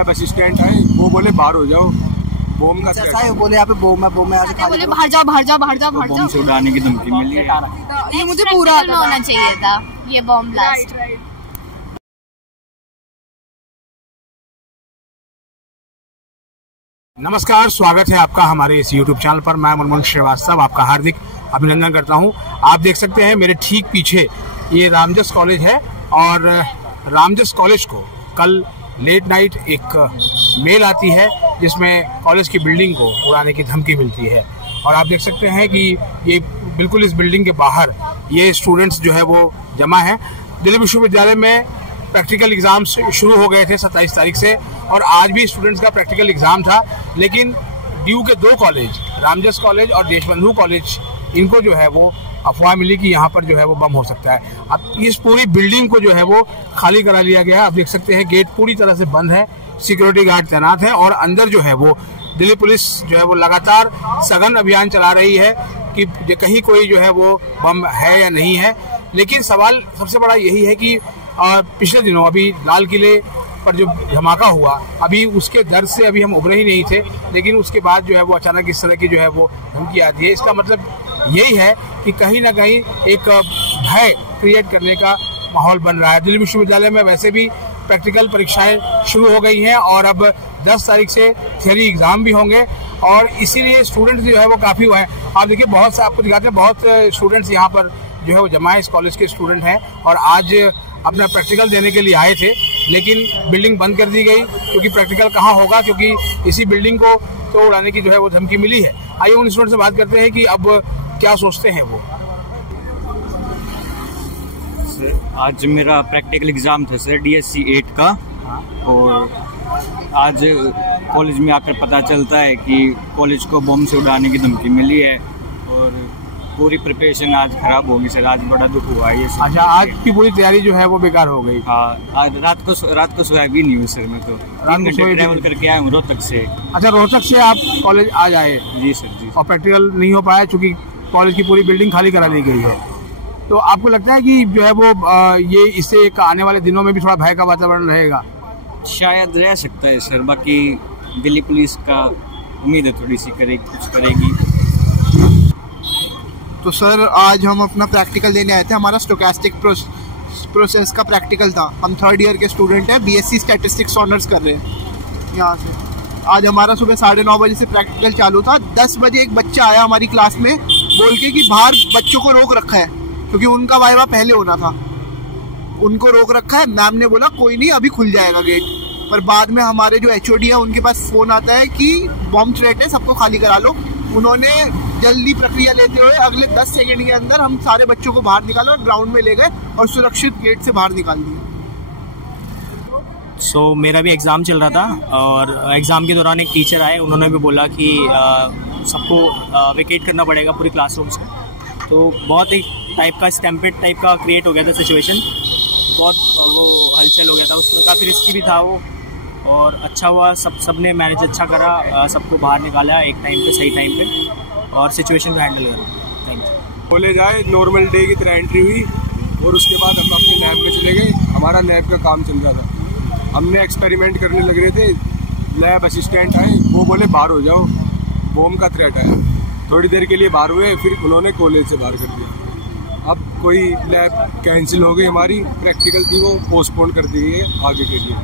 नया bus stand है, वो बोले बाहर हो जाओ, बम का थ्रेट है, बोले यहाँ पे बम है, बोले बाहर जाओ बाहर जाओ बाहर जाओ बाहर जाओ। बम से उड़ाने की धमकी मिली है। ये मुझे पूरा होना चाहिए था ये बम ब्लास्ट। नमस्कार, स्वागत है आपका हमारे इस YouTube चैनल पर। मैं मनमोहन श्रीवास्तव आपका हार्दिक अभिनंदन करता हूं। आप देख सकते हैं मेरे ठीक पीछे ये रामजस कॉलेज है और रामजस कॉलेज को कल लेट नाइट एक मेल आती है जिसमें कॉलेज की बिल्डिंग को उड़ाने की धमकी मिलती है। और आप देख सकते हैं कि ये बिल्कुल इस बिल्डिंग के बाहर ये स्टूडेंट्स जो है वो जमा है। दिल्ली विश्वविद्यालय में प्रैक्टिकल एग्जाम शुरू हो गए थे 27 तारीख से और आज भी स्टूडेंट्स का प्रैक्टिकल एग्जाम था, लेकिन ड्यू के दो कॉलेज, रामजस कॉलेज और देशबंधु कॉलेज, इनको जो है वो अफवाह मिली कि यहाँ पर जो है वो बम हो सकता है। अब इस पूरी बिल्डिंग को जो है वो खाली करा लिया गया। आप देख सकते हैं गेट पूरी तरह से बंद है, सिक्योरिटी गार्ड तैनात है और अंदर जो है वो दिल्ली पुलिस जो है वो लगातार सघन अभियान चला रही है कि कहीं कोई जो है वो बम है या नहीं है। लेकिन सवाल सबसे बड़ा यही है कि पिछले दिनों अभी लाल किले पर जो धमाका हुआ, अभी उसके दर्द से अभी हम उभरे ही नहीं थे, लेकिन उसके बाद जो है वो अचानक इस तरह की जो है वो धमकी आती है। इसका मतलब यही है कि कहीं ना कहीं एक भय क्रिएट करने का माहौल बन रहा है। दिल्ली विश्वविद्यालय में वैसे भी प्रैक्टिकल परीक्षाएं शुरू हो गई हैं और अब 10 तारीख से थियरी एग्जाम भी होंगे और इसीलिए स्टूडेंट्स जो है वो काफ़ी हुए हैं। आप देखिए, बहुत से आपको दिखाते हैं, बहुत स्टूडेंट्स यहाँ पर जो है वो जमा है, इस कॉलेज के स्टूडेंट हैं और आज अपना प्रैक्टिकल देने के लिए आए थे, लेकिन बिल्डिंग बंद कर दी गई क्योंकि प्रैक्टिकल कहाँ होगा, क्योंकि इसी बिल्डिंग को तो उड़ाने की जो है वो धमकी मिली है। आइए उन स्टूडेंट से बात करते हैं कि अब क्या सोचते हैं वो। सर, आज मेरा प्रैक्टिकल एग्जाम था सर, DSC 8 का, और आज कॉलेज में आकर पता चलता है कि कॉलेज को बम से उड़ाने की धमकी मिली है और पूरी प्रिपरेशन आज खराब होगी सर। आज बड़ा दुख हुआ है ये सर। अच्छा, आज की पूरी तैयारी जो है वो बेकार हो गई। हाँ, आज रात को सोया भी नहीं हूँ सर। मैं तो 3 घंटे ट्रैवल करके आया हूँ रोहतक से। अच्छा, रोहतक से आप कॉलेज आज आए? जी सर, जी। और प्रैक्टिकल नहीं हो पाया क्योंकि कॉलेज की पूरी बिल्डिंग खाली करा दी गई है। तो आपको लगता है कि जो है वो ये इससे आने वाले दिनों में भी थोड़ा भय का वातावरण रहेगा? शायद रह सकता है सर। बाकी दिल्ली पुलिस का उम्मीद है थोड़ी सी कुछ करेगी। तो सर, आज हम अपना प्रैक्टिकल देने आए थे। हमारा स्टोकेस्टिक प्रोसेस का प्रैक्टिकल था। हम 3rd ईयर के स्टूडेंट हैं, BSc स्टैटिस्टिक्स ऑनर्स कर रहे हैं यहाँ से। आज हमारा सुबह 9:30 बजे से प्रैक्टिकल चालू था। 10 बजे एक बच्चा आया हमारी क्लास में बोल के कि बाहर बच्चों को रोक रखा है क्योंकि उनका वाइवा पहले होना था, उनको रोक रखा है। मैम ने बोला कोई नहीं, अभी खुल जाएगा गेट। पर बाद में हमारे जो HOD है उनके पास फ़ोन आता है कि बॉम्ब थ्रेट है, सबको खाली करा लो। उन्होंने जल्दी प्रक्रिया लेते हुए अगले 10 सेकंड के अंदर हम सारे बच्चों को बाहर निकाला और ग्राउंड में ले गए और सुरक्षित गेट से बाहर निकाल दिए। मेरा भी एग्ज़ाम चल रहा था और एग्ज़ाम के दौरान एक टीचर आए, उन्होंने भी बोला कि सबको वेकेट करना पड़ेगा पूरी क्लासरूम से। तो बहुत एक टाइप का स्टैम्पेड टाइप का क्रिएट हो गया था सिचुएशन, बहुत वो हलचल हो गया था उसमें, काफ़ी रिस्की भी था वो। और अच्छा हुआ, सबने मैनेज अच्छा करा, सबको बाहर निकाला एक टाइम पे, सही टाइम पे, और सिचुएशन को हैंडल करा। Thank you. कॉलेज आए, नॉर्मल डे की तरह एंट्री हुई और उसके बाद हम अपने लैब में चले गए। हमारा लैब का काम चल रहा था, हमने एक्सपेरिमेंट करने लग रहे थे। लैब असिस्टेंट आए, वो बोले बाहर हो जाओ, बम का थ्रेट है। थोड़ी देर के लिए बाहर हुए, फिर उन्होंने कॉलेज से बाहर कर दिया। अब कोई लैब कैंसिल हो गई, हमारी प्रैक्टिकल थी वो पोस्टपोन कर दी है आगे के लिए।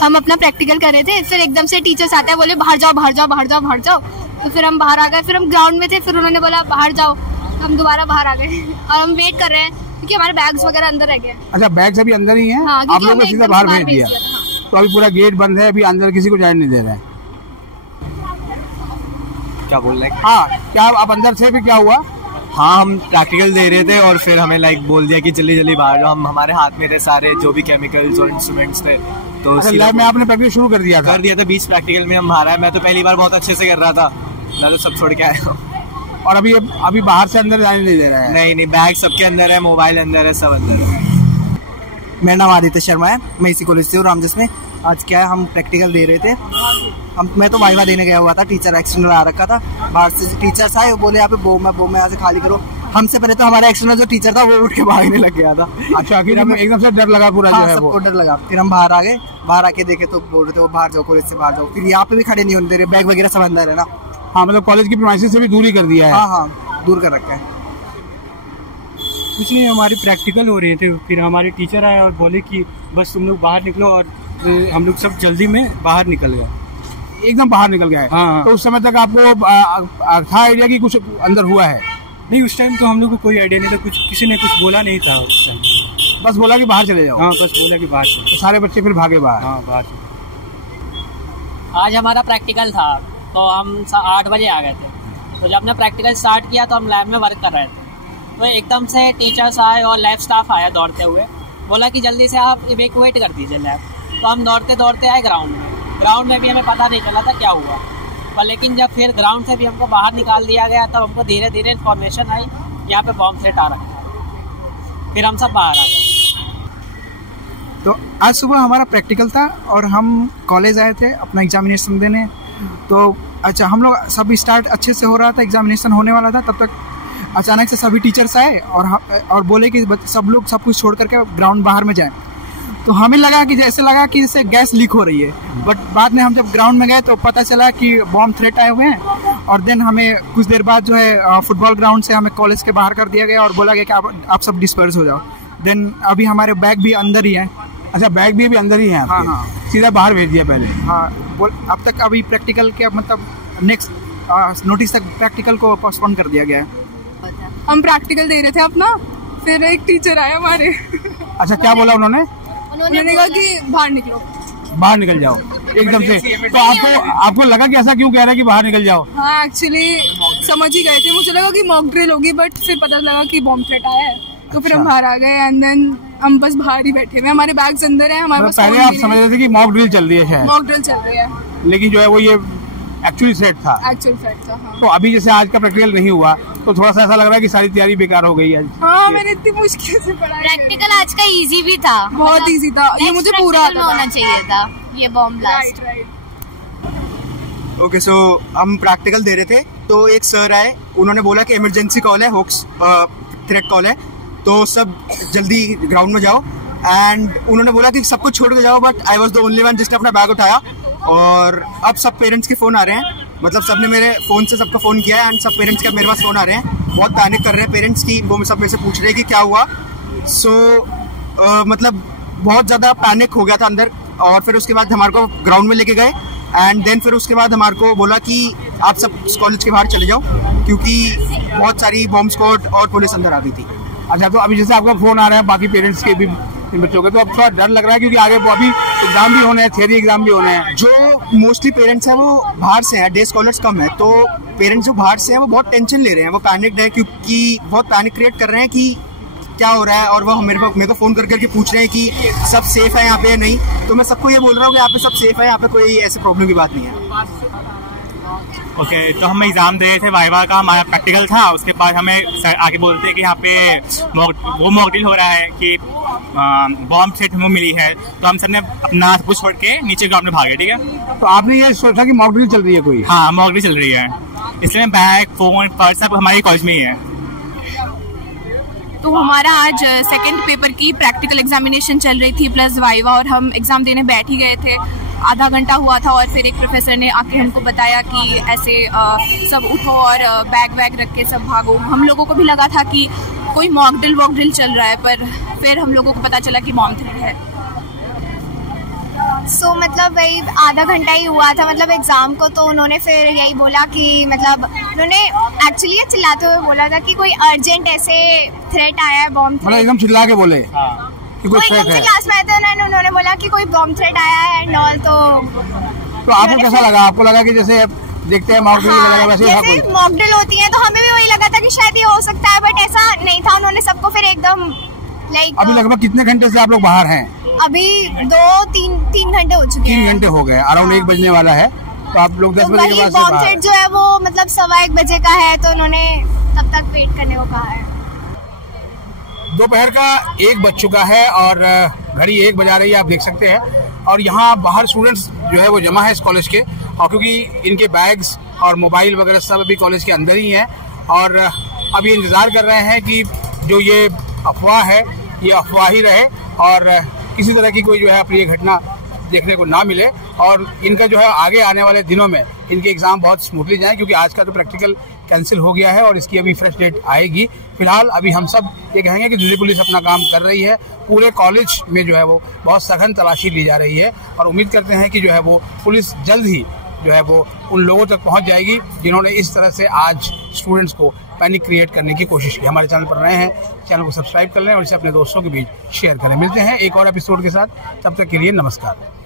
हम अपना प्रैक्टिकल कर रहे थे, फिर एकदम से टीचर्स आते हैं, बोले बाहर जाओ बाहर जाओ बाहर जाओ बाहर जाओ। तो फिर हम बाहर आ गए, फिर हम ग्राउंड में थे, फिर उन्होंने बोला बाहर जाओ, हम दोबारा बाहर आ गए और हम वेट कर रहे हैं क्योंकि हमारे बैग्स वगैरह अंदर रह गए। अच्छा, बैग्स अभी अंदर ही हैं? हाँ, आप लोगों को सीधा बाहर भेज दिया? तो अभी पूरा गेट बंद है, अभी अंदर किसी को जाने नहीं दे रहे हैं? क्या बोल रहे हैं? हाँ, क्या आप अंदर थे, फिर क्या हुआ? हाँ, हम प्रैक्टिकल दे रहे थे और फिर हमें बोल दिया कि जल्दी जल्दी बाहर जाओ। हमारे हाथ में थे सारे जो भी केमिकल्स और इंस्ट्रूमेंट्स थे। तो लैब में आपने प्रैक्टिस शुरू कर दिया था? 20 प्रैक्टिकल में हम बाहर आए। मैं तो पहली बार बहुत अच्छे से कर रहा था, मैं तो सब छोड़ के आया हूँ। और अभी बाहर से अंदर जाने नहीं दे रहा है? नहीं, बैग सबके अंदर है, मोबाइल अंदर है, सब अंदर है। मेरा नाम आदित्य शर्मा है, मैं इसी कॉलेज से हूँ, रामजस में। आज क्या है, हम प्रैक्टिकल दे रहे थे। मैं तो वाइवा देने गया हुआ था, टीचर एक्सटर्नल आ रखा था। बाहर से टीचर्स आए, बोले यहाँ पे बम है, यहाँ से खाली करो। हमसे पहले तो हमारा एक्सटर्नल जो टीचर था वो उठ के भागने लग गया था। अच्छा, फिर हमें एकदम से डर लगा पूरा, हाँ, जो है सबको वो डर लगा। फिर हम बाहर आ गए, बाहर आके देखे तो बोल रहे थे वो बाहर जाओ, कॉलेज से बाहर जाओ। फिर यहाँ पे भी खड़े नहीं होने दे रहे, बैग वगैरह सब अंदर है ना। हाँ, मतलब कॉलेज की प्रीमाइसेस से भी दूर ही कर दिया है। हाँ हाँ, दूर कर रखा है। कुछ नहीं, हमारी प्रैक्टिकल हो रही थी, फिर हमारे टीचर आए और बोले कि बस तुम लोग बाहर निकलो, और हम लोग सब जल्दी में बाहर निकल गए, एकदम बाहर निकल गया है। हाँ। तो उस समय तक आपको था आइडिया कि कुछ अंदर हुआ है? नहीं, उस टाइम तो हम लोग को कोई आइडिया नहीं था, कुछ किसी ने कुछ बोला नहीं था उस टाइम। बस बोला कि बाहर चले जाओ। हाँ, बस बोला कि बाहर चलो। तो सारे बच्चे फिर भागे बाहर। हाँ, बाहर चलो। आज हमारा प्रैक्टिकल था तो हम 8 बजे आ गए थे। तो जब हमने प्रैक्टिकल स्टार्ट किया तो हम लैब में वर्क कर रहे थे, तो एकदम से टीचर्स आए और लैब स्टाफ आया दौड़ते हुए, बोला कि जल्दी से आप इवैक्यूएट कर दीजिए लैब। तो हम दौड़ते दौड़ते आए ग्राउंड में भी हमें पता नहीं चला था क्या हुआ, पर लेकिन जब फिर ग्राउंड से भी हमको बाहर निकाल दिया गया तब हमको धीरे धीरे इन्फॉर्मेशन आई यहाँ पे बॉम्ब थ्रेट आ रखा है। फिर हम सब बाहर आ गए। तो आज सुबह हमारा प्रैक्टिकल था और हम कॉलेज आए थे अपना एग्जामिनेशन देने। तो अच्छा, हम लोग सब स्टार्ट अच्छे से हो रहा था, एग्जामिनेशन होने वाला था, तब तक अचानक से सभी टीचर्स आए और बोले कि सब लोग सब कुछ छोड़ करके ग्राउंड बाहर में जाएं। तो हमें लगा कि जैसे गैस लीक हो रही है, बट बाद में हम जब ग्राउंड में गए तो पता चला कि बॉम्ब थ्रेट आए हुए हैं। और देन हमें कुछ देर बाद जो है फुटबॉल ग्राउंड से हमें कॉलेज के बाहर कर दिया गया और बोला गया कि आप सब डिस्पर्स हो जाओ। देन अभी हमारे बैग भी अंदर ही है। अच्छा, बैग भी अभी अंदर ही है आपके? हाँ हाँ, सीधा बाहर भेज दिया पहले? हाँ, अब तक अभी प्रैक्टिकल के मतलब नेक्स्ट नोटिस तक प्रैक्टिकल को पोस्टपोन कर दिया गया है। हम प्रैक्टिकल दे रहे थे अपना, फिर एक टीचर आया हमारे। अच्छा, क्या बोला उन्होंने? उन्होंने कहा कि बाहर निकलो, बाहर निकल जाओ एकदम से। तो आपको लगा कि ऐसा क्यों कह रहा है कि बाहर निकल जाओ? हाँ, एक्चुअली समझ ही गए थे, मुझे लगा कि मॉक ड्रिल होगी, बट फिर पता लगा कि बॉम्ब थ्रेट आया है। तो फिर हम बाहर आ गए एंड देन हम बस बाहर ही बैठे हुए, हमारे बैग्स अंदर है, हमारे पास पहले आप समझ रहे थे कि मॉक ड्रिल चल रही है शायद? मॉक ड्रिल चल रही है, लेकिन जो है वो ये एक्चुअली थ्रेट था। एक्चुअल थ्रेट था। हाँ। तो अभी जैसे आज का प्रैक्टिकल नहीं हुआ तो थोड़ा सा ऐसा लग रहा है कि सारी तैयारी बेकार हो गई है। हाँ, मैंने इतनी मुश्किल से पढ़ा। प्रैक्टिकल आज का इजी भी था, बहुत इजी था, ये मुझे पूरा होना चाहिए था ये बॉम्ब ब्लास्ट। ओके, सो हम प्रैक्टिकल दे रहे थे तो एक सर आए, उन्होंने बोला कि इमरजेंसी कॉल है, होक्स थ्रेट कॉल है, तो सब जल्दी ग्राउंड में जाओ। एंड उन्होंने बोला कि सब कुछ छोड़ के जाओ, but I was the only one जिसने अपना बैग उठाया। और अब सब पेरेंट्स के फ़ोन आ रहे हैं, मतलब सबने मेरे फ़ोन से सबका फ़ोन किया है एंड सब पेरेंट्स के मेरे पास फ़ोन आ रहे हैं, बहुत पैनिक कर रहे हैं पेरेंट्स की, वो सब मेरे से पूछ रहे हैं कि क्या हुआ। सो मतलब बहुत ज़्यादा पैनिक हो गया था अंदर। और फिर उसके बाद हमारे को ग्राउंड में लेके गए एंड देन फिर उसके बाद हमारे को बोला कि आप सब कॉलेज के बाहर चले जाओ, क्योंकि बहुत सारी बॉम्ब स्क्वाड और पुलिस अंदर आ गई थी। अच्छा, तो अभी जैसे आपका फ़ोन आ रहा है बाकी पेरेंट्स के भी बच्चों के, तो अब थोड़ा डर लग रहा है क्योंकि आगे वो अभी एग्जाम भी होने हैं, थियरी एग्जाम भी होने हैं। जो मोस्टली पेरेंट्स हैं वो बाहर से हैं, डे स्कॉलर्स कम है, तो पेरेंट्स जो बाहर से हैं वो बहुत टेंशन ले रहे हैं, वो पैनिक्ड है, क्योंकि बहुत पैनिक क्रिएट कर रहे हैं कि क्या हो रहा है। और वो मेरे को फ़ोन कर करके पूछ रहे हैं कि सब सेफ है यहाँ पे या नहीं। तो मैं सबको ये बोल रहा हूँ कि यहाँ पे सब सेफ है, यहाँ पे कोई ऐसे प्रॉब्लम की बात नहीं है। ओके, तो हम एग्ज़ाम दे रहे थे, वाइवा का हमारा प्रैक्टिकल था। उसके बाद हमें सर आगे बोलते हैं कि यहाँ पे वो मॉक ड्रिल हो रहा है कि बॉम्ब थ्रेट हमें मिली है। तो हम सब ने अपना सब कुछ छोड़ के नीचे ग्राउंड में भागे। ठीक है, तो आपने ये सोचा कि मॉक ड्रिल चल रही है कोई? हाँ, मॉक ड्रिल चल रही है, इसलिए बैग, फ़ोन, पर्स सब हमारे कॉलेज में ही है। तो हमारा आज सेकंड पेपर की प्रैक्टिकल एग्जामिनेशन चल रही थी प्लस वाइवा, और हम एग्जाम देने बैठ ही गए थे। आधा घंटा हुआ था और फिर एक प्रोफेसर ने आके हमको बताया कि ऐसे सब उठो और बैग वैग रख के सब भागो। हम लोगों को भी लगा था कि कोई मॉक ड्रिल चल रहा है, पर फिर हम लोगों को पता चला कि बॉम्ब थ्रेट है। सो मतलब वही आधा घंटा ही हुआ था मतलब एग्जाम को, तो उन्होंने फिर यही बोला कि मतलब उन्होंने एक्चुअली चिल्लाते हुए बोला था कि कोई अर्जेंट ऐसे थ्रेट आया है, बॉम्ब मतलब एकदम चिल्ला के बोले कि कोई थ्रेट है। क्लास में आए थे, उन्होंने बोला कि कोई बॉम्ब थ्रेट आया है एंड ऑल। तो आपको कैसा लगा? आपको लगा कि जैसे देखते हैं मॉक ड्रिल वगैरह वैसे ही था जैसे मॉक ड्रिल होती है, तो हमें भी वही लगा था कि शायद ये हो सकता है, बट ऐसा नहीं था। उन्होंने सबको फिर एकदम लाइक। अभी लगभग कितने घंटे से आप लोग बाहर हैं? अभी 2-3 घंटे हो चुके हैं। 3 घंटे हो गए, अराउंड 1 बजने वाला है। तो आप लोग 10 बजे के बाद से बॉम्ब थ्रेट जो है वो मतलब 1:15 बजे का है, तो उन्होंने तब तक वेट करने को कहा है। दोपहर का 1 बज चुका है और घड़ी 1 बजा रही है, आप देख सकते हैं। और यहाँ बाहर स्टूडेंट्स जो है वो जमा है इस कॉलेज के, और क्योंकि इनके बैग्स और मोबाइल वगैरह सब अभी कॉलेज के अंदर ही हैं। और अब ये इंतज़ार कर रहे हैं कि जो ये अफवाह है ये अफवाह ही रहे और किसी तरह की कोई जो है अप्रिय घटना देखने को ना मिले और इनका जो है आगे आने वाले दिनों में इनके एग्ज़ाम बहुत स्मूथली जाएं, क्योंकि आज का तो प्रैक्टिकल कैंसिल हो गया है और इसकी अभी फ्रेश डेट आएगी। फिलहाल अभी हम सब ये कहेंगे कि दिल्ली पुलिस अपना काम कर रही है, पूरे कॉलेज में जो है वो बहुत सघन तलाशी ली जा रही है और उम्मीद करते हैं कि जो है वो पुलिस जल्द ही जो है वो उन लोगों तक पहुंच जाएगी जिन्होंने इस तरह से आज स्टूडेंट्स को पैनिक क्रिएट करने की कोशिश की। हमारे चैनल पर नए हैं, चैनल को सब्सक्राइब कर लें और इसे अपने दोस्तों के बीच शेयर करें। मिलते हैं एक और एपिसोड के साथ, तब तक के लिए नमस्कार।